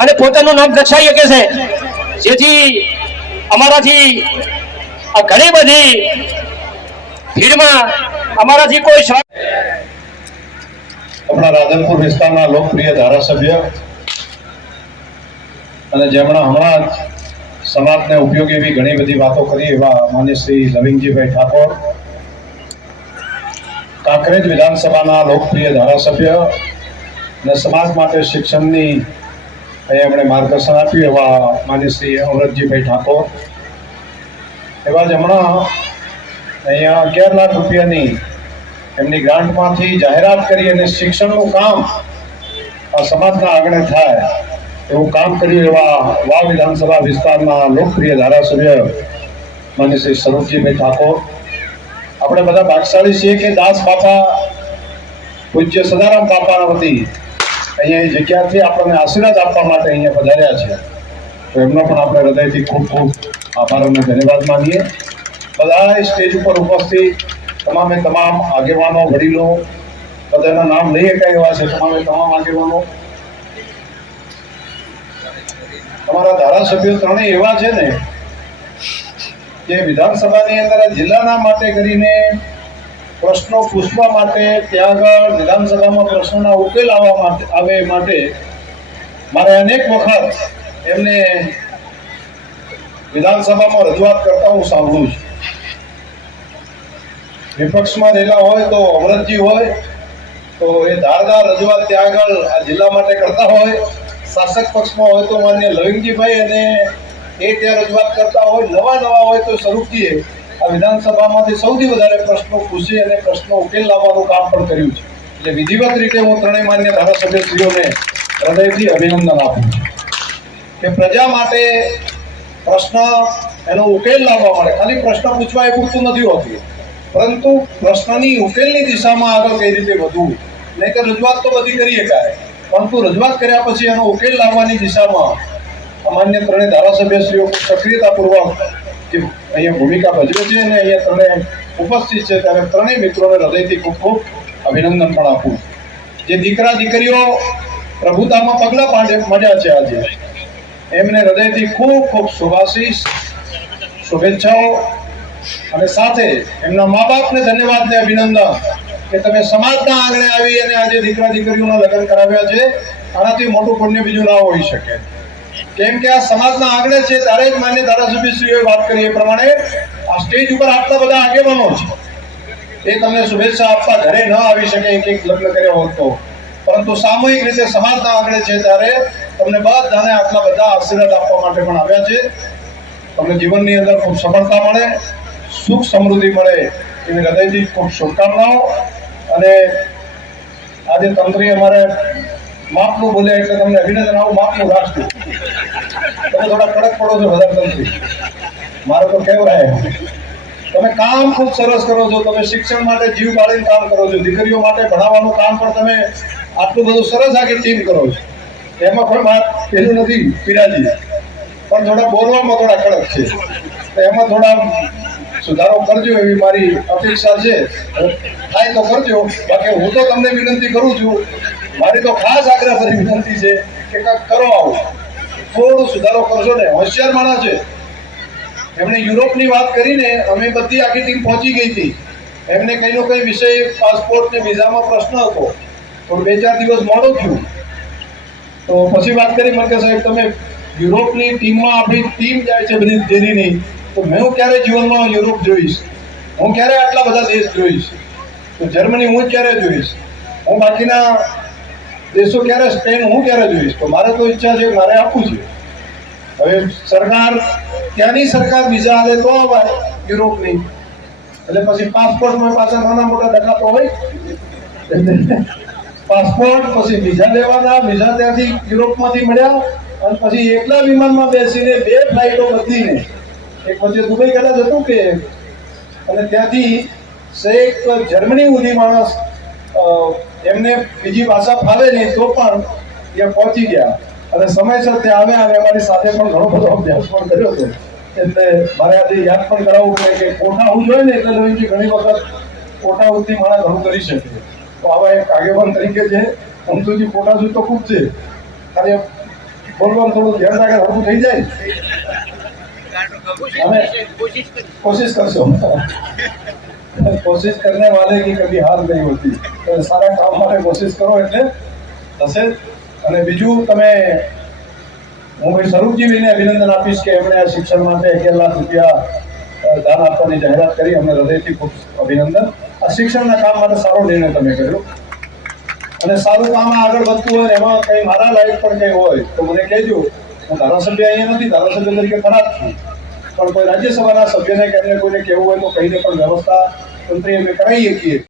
અને પોતાનું નામ દર્શાવી શકે છે, જેથી અમારાથી ઘણી બધી ભીડમાં અમારાથી કોઈ આપણા રાધનપુર વિસ્તારના લોકપ્રિય ધારાસભ્ય અને જેમણે હમણાં સમાજને ઉપયોગી એવી ઘણી બધી વાતો કરી એવા માન્ય શ્રી લવિંગજીભાઈ ઠાકોર, કાંકરેજ વિધાનસભાના લોકપ્રિય ધારાસભ્ય અને સમાજ માટે શિક્ષણની એમણે માર્ગદર્શન આપ્યું એવા માન્ય શ્રી અમરતજીભાઈ ઠાકોર, એવા જ હમણાં અહીંયા 11 લાખ રૂપિયાની એમની ગ્રાન્ટમાંથી જાહેરાત કરી અને શિક્ષણનું કામ આ સમાજના આંગણે થાય એવું કામ કર્યું એવા વાવ વિધાનસભા વિસ્તારના લોકપ્રિય ધારાસભ્ય માન્ય શ્રી સ્વરૂપજીભાઈ ઠાકોર. આપણે બધા ભાગશાળી છીએ કે દાસ બાપા પૂજ્ય સદારામ બાપાના વતી અહીંયા એ જગ્યાથી આપણને આશીર્વાદ આપવા માટે અહીંયા પધાર્યા છે, તો એમનો પણ આપણે હૃદયથી ખૂબ ખૂબ આભાર અને ધન્યવાદ માનીએ. બધા સ્ટેજ ઉપર ઉપસ્થિત તમામે તમામ આગેવાનો, વડીલો, બધાના નામ લઈ શકાય એવા છે, તમામે તમામ આગેવાનો. અમારા ધારાસભ્યો ત્રણેય એવા છે ને કે વિધાનસભાની અંદર જિલ્લાના માટે કરીને પ્રશ્નો પૂછવા માટે, ત્યાં આગળ વિધાનસભામાં પ્રશ્નોના ઉકેલ આવે માટે મારે અનેક વખત એમને વિધાનસભામાં રજૂઆત કરતા હું સાંભળું છું. વિપક્ષમાં રહેલા હોય તો અમરતજી હોય તો એ ધારદાર રજૂઆત ત્યાં આગળ આ જિલ્લા માટે કરતા હોય, શાસક પક્ષમાં હોય તો માન્ય લવિંગજીભાઈ અને એ ત્યાં રજૂઆત કરતા હોય, નવા હોય તો સ્વરૂપજીએ આ વિધાનસભામાંથી સૌથી વધારે પ્રશ્નો પૂછી અને પ્રશ્નો ઉકેલ લાવવાનું કામ પણ કર્યું છે. એટલે વિધિવત રીતે હું ત્રણેય માન્ય ધારાસભ્યશ્રીઓને હૃદયથી અભિનંદન આપું છું કે પ્રજા માટે પ્રશ્ન એનો ઉકેલ લાવવા માટે ખાલી પ્રશ્ન પૂછવા એ પૂરતું નથી હોતું, પરંતુ પ્રશ્નની ઉકેલની દિશામાં આગળ કઈ રીતે વધવું. નહીં તો રજૂઆત તો બધી કરી શકાય, પરંતુ રજૂઆત કર્યા પછી એનો ઉકેલ લાવવાની દિશામાં અમાન્ય ત્રણેય ધારાસભ્યશ્રીઓ સક્રિયતાપૂર્વક જે અહીંયા ભૂમિકા ભજવે છે અને અહીંયા ત્રણેય ઉપસ્થિત છે, ત્યારે ત્રણેય મિત્રોને હૃદયથી ખૂબ ખૂબ અભિનંદન પણ આપું. જે દીકરા દીકરીઓ પ્રભુતામાં પગલાં માંડ્યા છે આજે, એમને હૃદયથી ખૂબ ખૂબ શુભાશીષ, શુભેચ્છાઓ, અને સાથે એમના મા બાપને ધન્યવાદ ને અભિનંદન કે તમે સમાજના આંગણે આવી અને આજે દીકરા દીકરીઓના લગ્ન કરાવ્યા છે. આનાથી મોટું પુણ્ય બીજું ના હોઈ શકે, કેમ કે આ સમાજના આંગણે છે ત્યારે જ માન્ય ધારાસભ્યશ્રીઓએ વાત કરી એ પ્રમાણે આ સ્ટેજ ઉપર આટલા બધા આગેવાનો છે, એ તમને શુભેચ્છા આપવા ઘરે ન આવી શકે એક લગ્ન કર્યો હોત તો, પરંતુ સામૂહિક રીતે સમાજના આંગણે છે ત્યારે તમને બધાને આટલા બધા આશીર્વાદ આપવા માટે પણ આવ્યા છે. તમને જીવનની અંદર ખૂબ સફળતા મળે, સુખ સમૃદ્ધિ મળે એવી હૃદયથી ખૂબ શુભકામનાઓ. અને આજે તંત્રી અમારે માપનું બોલ્યા એટલે તમને અભિનંદન, આવું માપનું રાખશું. તમે થોડા કડક પડો છો બધા તંત્રી, મારે તો કહેવાય. તમે કામ ખૂબ સરસ કરો છો, તમે શિક્ષણ માટે જીવ બાળીને કામ કરો છો, દીકરીઓ માટે ભણાવવાનું કામ પણ તમે આટલું બધું સરસ આગળ ટીમ કરો છો. એમાં કોઈ વાત પેલું નથી પીરાજી, પણ થોડા બોલવામાં થોડા કડક છે, તો એમાં થોડા સુધારો કરજો એવી મારી અપેક્ષા છે. થાય તો કરજો, બાકી હું તો તમને વિનંતી કરું છું, મારી તો ખાસ આગ્રહ ભરી વિનંતી છે કે કાંઈક કરો, આવું થોડું સુધારો કરશો ને. હોશિયાર માણસ છે, એમણે યુરોપની વાત કરીને અમે બધી આખી ટીમ પહોંચી ગઈ હતી. એમને કંઈનો કંઈ વિષય પાસપોર્ટ ને વિઝામાં પ્રશ્ન હતો, તો 2-4 દિવસ મોડું થયું, તો પછી વાત કરી મને કે સાહેબ તમે યુરોપની ટીમમાં આપણી ટીમ જાય છે બધી ડેરીની, તો મેં ક્યારે જીવનમાં યુરોપ જોઈશ, હું ક્યારે આટલા બધા દેશ જોઈશ, તો જર્મની હું ક્યારે જોઈશ, હું બાકીના દેશો ક્યારે, સ્પેન હું ક્યારે જોઈશ. તો મારે તો ઈચ્છા છે મારે આપવું છે. હવે સરકાર, ત્યાંની સરકાર વિઝા આલે તો અવાય યુરોપની, એટલે પછી પાસપોર્ટમાં પાછા નાના મોટા ડખા તો હોય, પાસપોર્ટ પછી વિઝા લેવાના, વિઝા ત્યાંથી યુરોપમાંથી મળ્યા, અને પછી એકલા વિમાનમાં બેસીને 2 ફ્લાઇટો બદલીને, એક વચ્ચે દુબઈ કદાચ હતું કે, અને ત્યાંથી છેક જર્મની સુધી માણસ એમને બીજી ભાષા ફાવે નહીં તો પણ ત્યાં પહોંચી ગયા અને સમયસર ત્યાં આવ્યા. અને અમારી સાથે પણ ઘણો બધો અભ્યાસ પણ કર્યો હતો, એટલે મારે આજે યાદ પણ કરાવવું પડે કે કોઠા હું જોઈએ ને એટલે લોહીથી ઘણી વખત કોઠા સુધી માણસ ઘણું કરી શકે. તો આવા એક આગેવાન તરીકે છે, અમથુજી કોઠા સુધી તો ખૂબ છે, ખાલી બોલવાનું થોડું ધ્યાન રાખે હરકું થઈ જાય અમે कोशिश કરશો कोशिश करने वाले की कभी हार नहीं होती तो सारा काम માટે કોશિશ કરો એટલે થશે અને બીજું તમે હું ભાઈ સ્વરૂપજીને અભિનંદન આપીશ કે એમણે આ શિક્ષણ માટે 11 લાખ રૂપિયા દાન આપવાની જાહેરાત કરી અમને હૃદયથી ખૂબ અભિનંદન આ શિક્ષણના કામ માટે સારો નિર્ણય તમે કર્યો અને સારું કામ આગળ વધતું હોય એમાં કંઈ મારા લાયક પણ કંઈ હોય તો મને કહેજો હું ધારાસભ્ય અહીંયા નથી ધારાસભ્ય તરીકે ખરાબ છું પણ કોઈ રાજ્યસભાના સભ્યને કે અન્ય કોઈને કહેવું હોય તો કહીને પણ વ્યવસ્થા તંત્રી અમે કરાવીએ છીએ